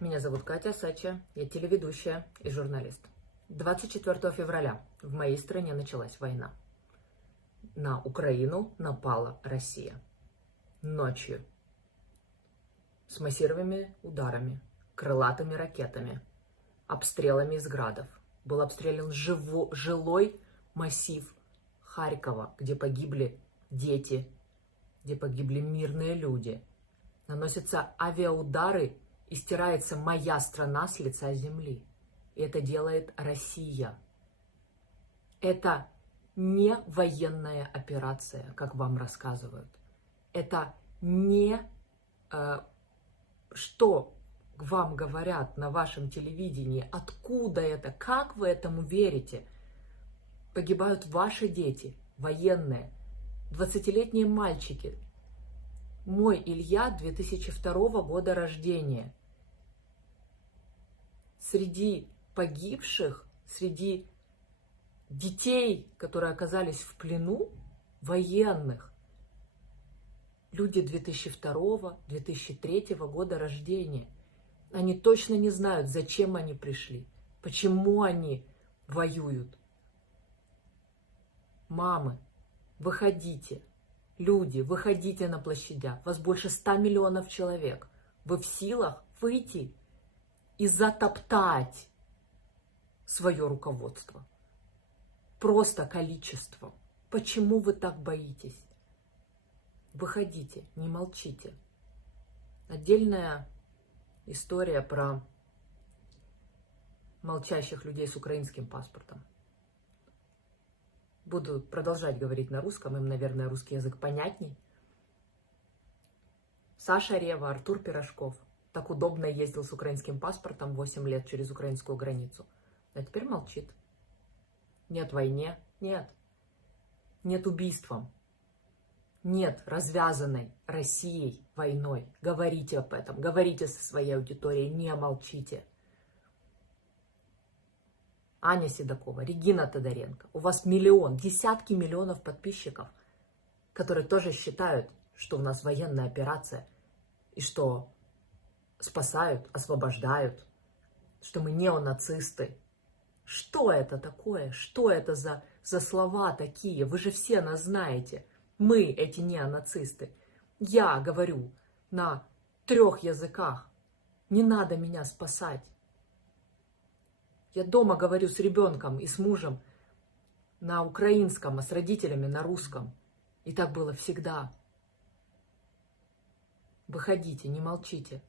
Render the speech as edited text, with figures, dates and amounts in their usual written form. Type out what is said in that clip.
Меня зовут Катя Сача, я телеведущая и журналист. 24 февраля в моей стране началась война. На Украину напала Россия. Ночью. С массированными ударами, крылатыми ракетами, обстрелами из градов. Был обстрелян жилой массив Харькова, где погибли дети, где погибли мирные люди. Наносятся авиаудары и стирается моя страна с лица земли. И это делает Россия. Это не военная операция, как вам рассказывают. Это не что вам говорят на вашем телевидении, откуда это, как вы этому верите. Погибают ваши дети, военные, 20-летние мальчики. Мой Илья 2002 года рождения. Среди погибших, среди детей, которые оказались в плену, военных, люди 2002-2003 года рождения. Они точно не знают, зачем они пришли, почему они воюют. Мамы, выходите. Люди, выходите на площадях. Вас больше 100 миллионов человек. Вы в силах выйти и затоптать свое руководство. Просто количеством. Почему вы так боитесь? Выходите, не молчите. Отдельная история про молчащих людей с украинским паспортом. Буду продолжать говорить на русском, им, наверное, русский язык понятней. Саша Рева, Артур Пирожков так удобно ездил с украинским паспортом 8 лет через украинскую границу. А теперь молчит. Нет войне, нет. Нет убийством. Нет развязанной Россией войной. Говорите об этом, говорите со своей аудиторией, не молчите. Аня Седокова, Регина Тодоренко. У вас десятки миллионов подписчиков, которые тоже считают, что у нас военная операция, и что спасают, освобождают, что мы неонацисты. Что это такое? Что это за слова такие? Вы же все нас знаете. Мы эти неонацисты. Я говорю на 3 языках. Не надо меня спасать. Я дома говорю с ребенком и с мужем на украинском, а с родителями на русском. И так было всегда. Выходите, не молчите.